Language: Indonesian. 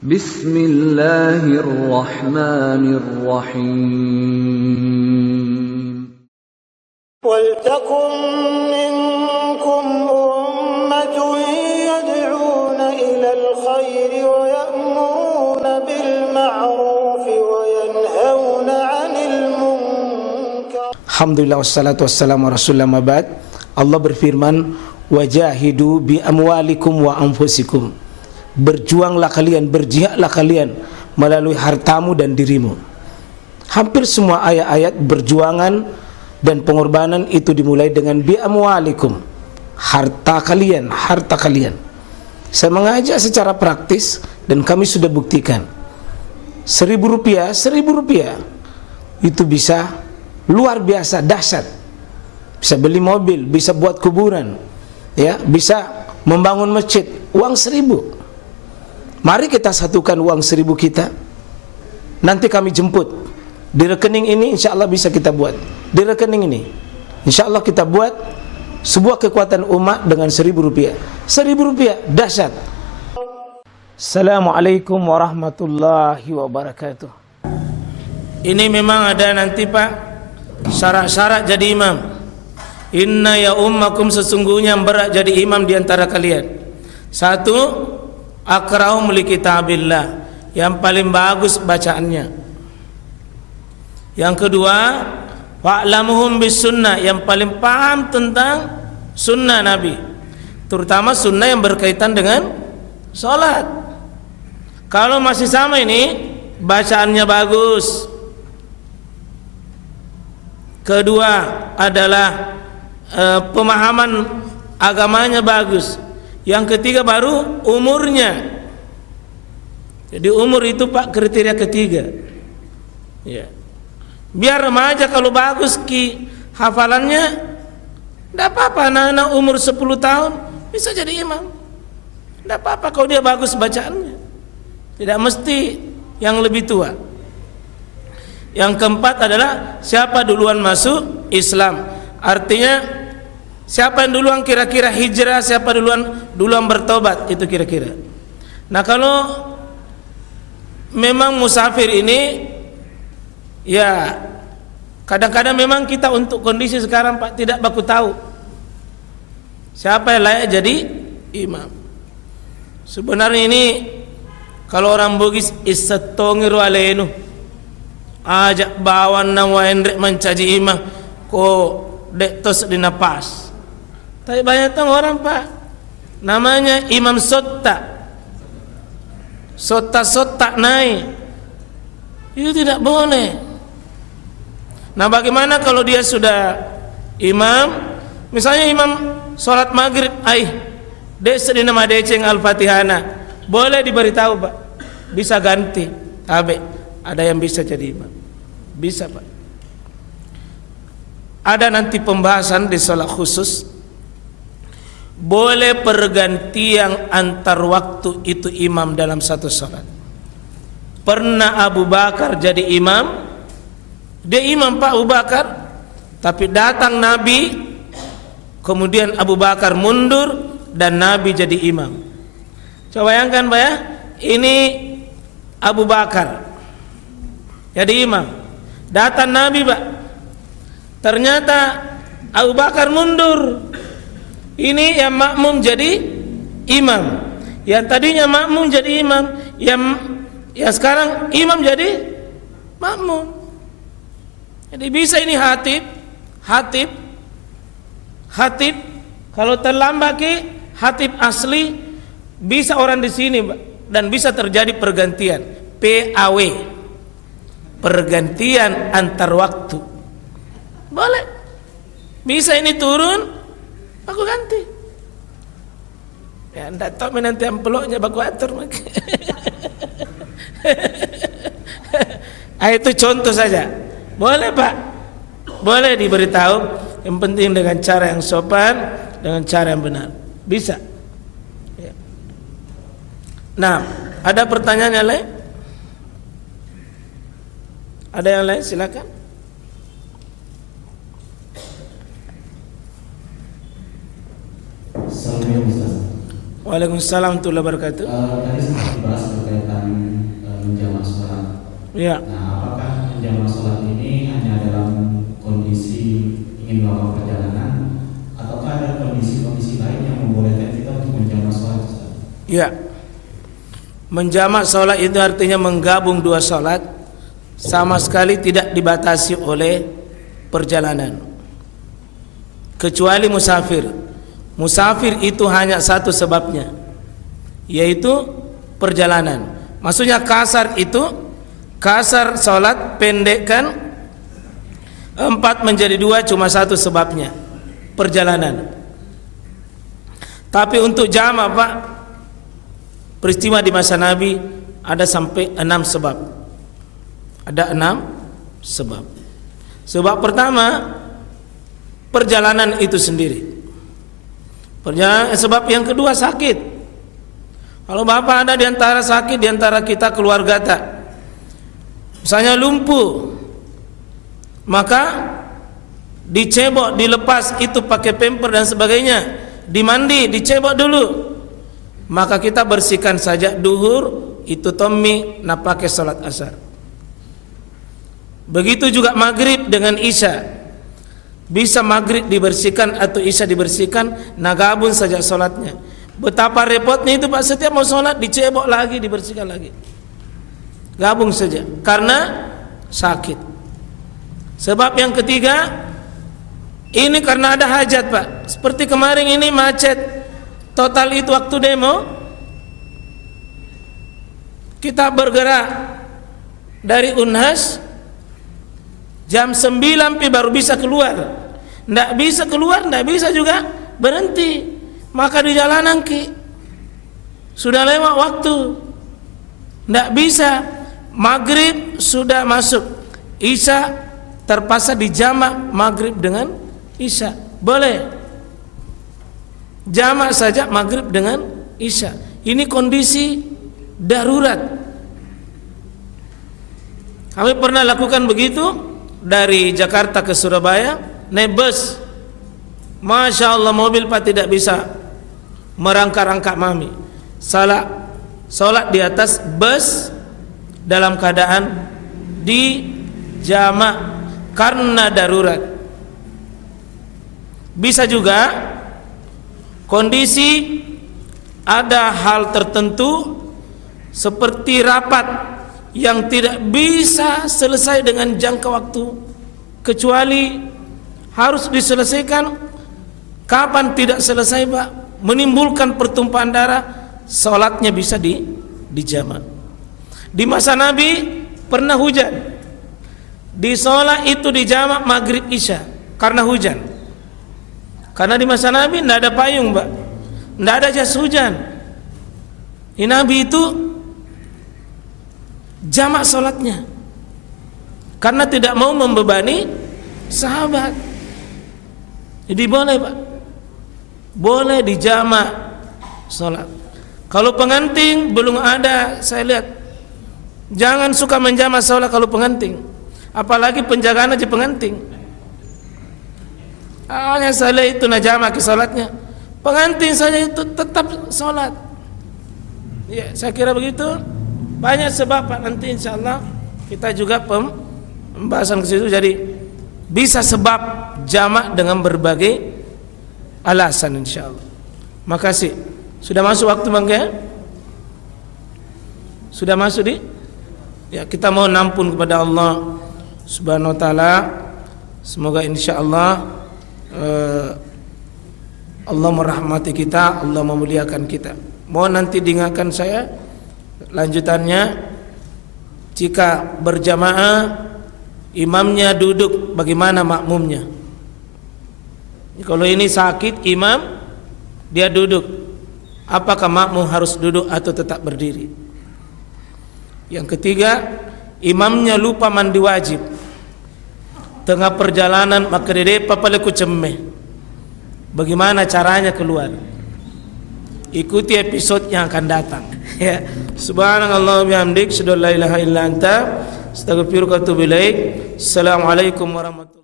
Bismillahirrahmanirrahim. وَلْتَكُنْ مِنْكُمْ أُمَّةٌ يَدْعُونَ إِلَى الْخَيْرِ وَيَأْمُرُونَ بِالْمَعْرُوفِ وَيَنْهَوْنَ عَنِ الْمُنْكَرِ. Alhamdulillah wassalatu wassalamu ala rasulillah mabad. Allah berfirman, wajahidu bi amwalikum wa anfusikum. Berjuanglah kalian, berjihadlah kalian melalui hartamu dan dirimu. Hampir semua ayat-ayat berjuangan dan pengorbanan itu dimulai dengan bi amwalikum, harta kalian, harta kalian. Saya mengajak secara praktis dan kami sudah buktikan. Rp1.000 itu bisa luar biasa dahsyat. Bisa beli mobil, bisa buat kuburan, ya, bisa membangun masjid. Uang 1.000. Mari kita satukan uang 1.000 kita. Nanti kami jemput. Di rekening ini insya Allah bisa kita buat. Di rekening ini insya Allah kita buat sebuah kekuatan umat dengan Rp1.000. Rp1.000 dahsyat. Assalamualaikum warahmatullahi wabarakatuh. Ini memang ada nanti Pak syarat-syarat jadi imam. Inna ya ummakum, sesungguhnya yang berat jadi imam di antara kalian. 1, akra'um li kitabillah, yang paling bagus bacaannya. Yang kedua, wa'lamuhum bis sunnah, yang paling paham tentang sunnah Nabi, terutama sunnah yang berkaitan dengan sholat. Kalau masih sama ini, bacaannya bagus. Kedua adalah pemahaman agamanya bagus. Yang ketiga baru umurnya. Jadi umur itu Pak kriteria ketiga, ya. Biar remaja kalau bagus hafalannya, tidak apa-apa. Anak-anak umur 10 tahun bisa jadi imam, tidak apa-apa kalau dia bagus bacaannya. Tidak mesti yang lebih tua. Yang keempat adalah siapa duluan masuk Islam. Artinya siapa yang duluan kira-kira hijrah, siapa duluan bertobat, itu kira-kira. Nah kalau memang musafir ini, ya kadang-kadang memang kita untuk kondisi sekarang Pak tidak baku tahu siapa yang layak jadi imam. Sebenarnya ini kalau orang Bugis isetongiru alenu, ajak bawan nawa endrek mencaji imam ko dek tos di napas. Tapi banyak orang Pak namanya imam sota naik, itu tidak boleh. Nah bagaimana kalau dia sudah imam, misalnya imam sholat maghrib, dek sedina madeceng al-fatihana, boleh diberitahu Pak, bisa ganti. Ada yang bisa jadi imam, bisa Pak. Ada nanti pembahasan di sholat khusus, boleh pergantian antar waktu itu imam dalam satu sholat. Pernah Abu Bakar jadi imam, dia imam Pak Abu Bakar, tapi datang Nabi, kemudian Abu Bakar mundur dan Nabi jadi imam. Coba bayangkan Pak ya, ini Abu Bakar jadi imam, datang Nabi Pak, ternyata Abu Bakar mundur. Ini yang makmum jadi imam, yang tadinya makmum jadi imam, yang sekarang imam jadi makmum. Jadi bisa ini hatib kalau terlambat hatib asli, bisa orang di sini dan bisa terjadi pergantian PAW, pergantian antar waktu. Boleh. Bisa ini turun, aku ganti. Ya ndak tahu nanti amplopnya baku atur. Itu contoh saja. Boleh Pak, boleh diberitahu, yang penting dengan cara yang sopan, dengan cara yang benar, bisa ya. Nah, ada pertanyaan yang lain? Ada yang lain? Silakan. Assalamualaikum. Waalaikumsalam warahmatullahi wabarakatuh. Tadi sempat dibahas berkaitan Ya. Nah, apakah menjamak sholat ini hanya dalam kondisi ingin melakukan perjalanan, ataukah ada kondisi-kondisi lain yang membolehkan kita untuk menjamak sholat? Ya. Menjamak sholat itu artinya menggabung dua sholat, sama sekali tidak dibatasi oleh perjalanan, kecuali musafir. Musafir itu hanya satu sebabnya, yaitu perjalanan. Maksudnya kasar itu, kasar sholat pendekkan 4 menjadi 2 cuma satu sebabnya, perjalanan. Tapi untuk jamak Pak, peristiwa di masa Nabi ada sampai 6 sebab. Ada 6 sebab. Sebab pertama, perjalanan itu sendiri. Perjalanan, sebab yang kedua sakit. Kalau bapak ada di antara sakit, di antara kita keluarga tak, misalnya lumpuh, maka dicebok, dilepas itu pakai pemper dan sebagainya, dimandi, dicebok dulu, maka kita bersihkan saja duhur, itu tommi, nak pakai salat asar. Begitu juga maghrib dengan isya, bisa maghrib dibersihkan atau isya dibersihkan, nah gabung saja salatnya. Betapa repotnya itu Pak, setiap mau salat dicebok lagi, dibersihkan lagi, gabung saja karena sakit. Sebab yang ketiga, ini karena ada hajat Pak, seperti kemarin ini macet total itu waktu demo, kita bergerak dari Unhas jam 9 baru bisa keluar. Nggak bisa keluar, nggak bisa juga berhenti. Maka di jalanan sudah lewat waktu, nggak bisa. Maghrib sudah masuk, isya terpaksa dijamak maghrib dengan isya. Boleh jamak saja maghrib dengan isya. Ini kondisi darurat. Kami pernah lakukan begitu dari Jakarta ke Surabaya naik bus. Masya Allah, mobil Pak tidak bisa merangkak-rangkak mami. Salat di atas bus dalam keadaan di jamak karena darurat. Bisa juga kondisi ada hal tertentu seperti rapat yang tidak bisa selesai dengan jangka waktu, kecuali harus diselesaikan. Kapan tidak selesai Pak? Menimbulkan pertumpahan darah, salatnya bisa dijamak. Di masa Nabi pernah hujan, di salat itu dijamak maghrib isya karena hujan. Karena di masa Nabi tidak ada payung Pak, tidak ada jas hujan. Nabi itu jamak salatnya karena tidak mau membebani sahabat. Jadi boleh Pak, boleh dijamak salat. Kalau pengantin belum ada, saya lihat jangan suka menjamak salat kalau pengantin, apalagi penjagaan aja pengantin. Hanya saya itu najamak salatnya, pengantin saja itu tetap salat. Ya, saya kira begitu. Banyak sebab Pak, nanti insya Allah kita juga pembahasan ke situ. Jadi bisa sebab jamak dengan berbagai alasan insya Allah. Makasih. Sudah masuk waktu Bangga? Sudah masuk di? Ya, kita mohon ampun kepada Allah Subhanahu wa taala. Semoga insya Allah Allah merahmati kita, Allah memuliakan kita. Mohon nanti diingatkan saya lanjutannya, jika berjamaah imamnya duduk, bagaimana makmumnya? Kalau ini sakit imam dia duduk, apakah makmum harus duduk atau tetap berdiri? Yang ketiga, imamnya lupa mandi wajib tengah perjalanan, maka dia papaleku cemeh, bagaimana caranya keluar? Ikuti episode yang akan datang. Ya. Subhanallah bihamdik, asyhadu an la ilaha illa anta, astaghfiruka wa atubu ilaik. Assalamualaikum warahmatullahi wabarakatuh.